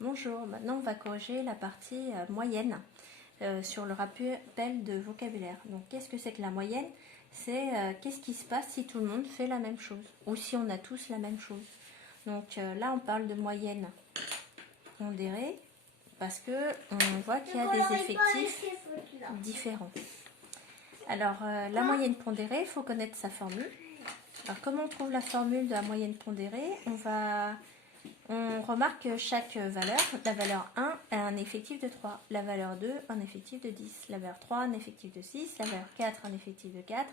bonjour. Maintenant, on va corriger la partie moyenne sur le rappel de vocabulaire. Donc, qu'est-ce que c'est que la moyenne? C'est qu'est-ce qui se passe si tout le monde fait la même chose ou si on a tous la même chose. Donc là, on parle de moyenne pondérée parce que on voit qu'il y a des effectifs différents. Alors, la moyenne pondérée, il faut connaître sa formule. Alors, comment on trouve la formule de la moyenne pondérée? On remarque que chaque valeur, la valeur 1 a un effectif de 3, la valeur 2 un effectif de 10, la valeur 3 un effectif de 6, la valeur 4 un effectif de 4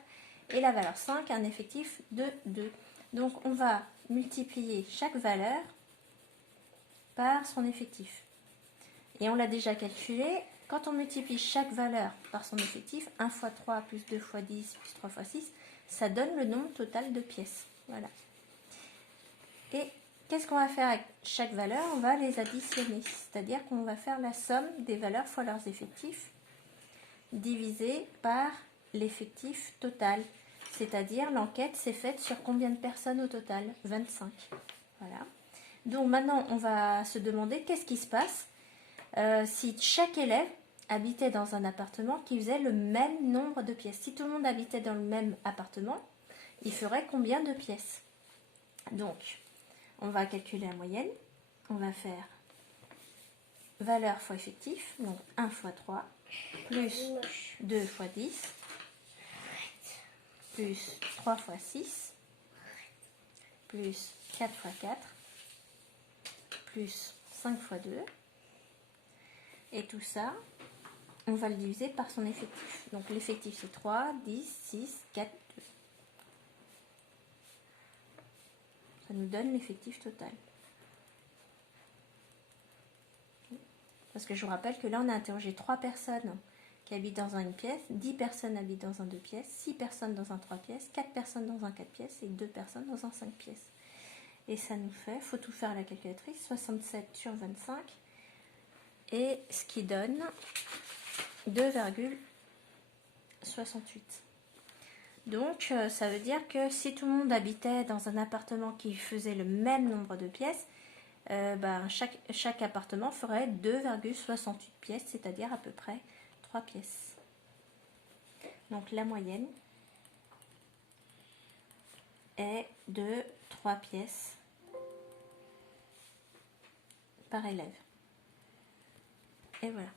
et la valeur 5 un effectif de 2. Donc, on va multiplier chaque valeur par son effectif. Et on l'a déjà calculé, quand on multiplie chaque valeur par son effectif, 1 fois 3 plus 2 fois 10 plus 3 fois 6, ça donne le nombre total de pièces. Voilà. Et qu'est-ce qu'on va faire avec chaque valeur? On va les additionner, c'est-à-dire qu'on va faire la somme des valeurs fois leurs effectifs divisé par l'effectif total. C'est-à-dire l'enquête s'est faite sur combien de personnes au total? 25. Voilà. Donc maintenant, on va se demander qu'est-ce qui se passe si chaque élève habitait dans un appartement qui faisait le même nombre de pièces. Si tout le monde habitait dans le même appartement, il ferait combien de pièces? Donc, on va calculer la moyenne. On va faire valeur fois effectif, donc 1 fois 3, plus 2 fois 10, plus 3 fois 6, plus 4 fois 4, plus 5 fois 2. Et tout ça, on va le diviser par son effectif. Donc l'effectif c'est 3, 10, 6, 4, 2. Ça nous donne l'effectif total. Parce que je vous rappelle que là, on a interrogé 3 personnes qui habitent dans une pièce, 10 personnes habitent dans un 2 pièces, 6 personnes dans un 3 pièces, 4 personnes dans un 4 pièces et 2 personnes dans un 5 pièces. Et ça nous fait, il faut tout faire à la calculatrice, 67 sur 25. Et ce qui donne 2,68. Donc, ça veut dire que si tout le monde habitait dans un appartement qui faisait le même nombre de pièces, chaque appartement ferait 2,68 pièces, c'est-à-dire à peu près 3 pièces. Donc, la moyenne est de 3 pièces par élève. Et voilà.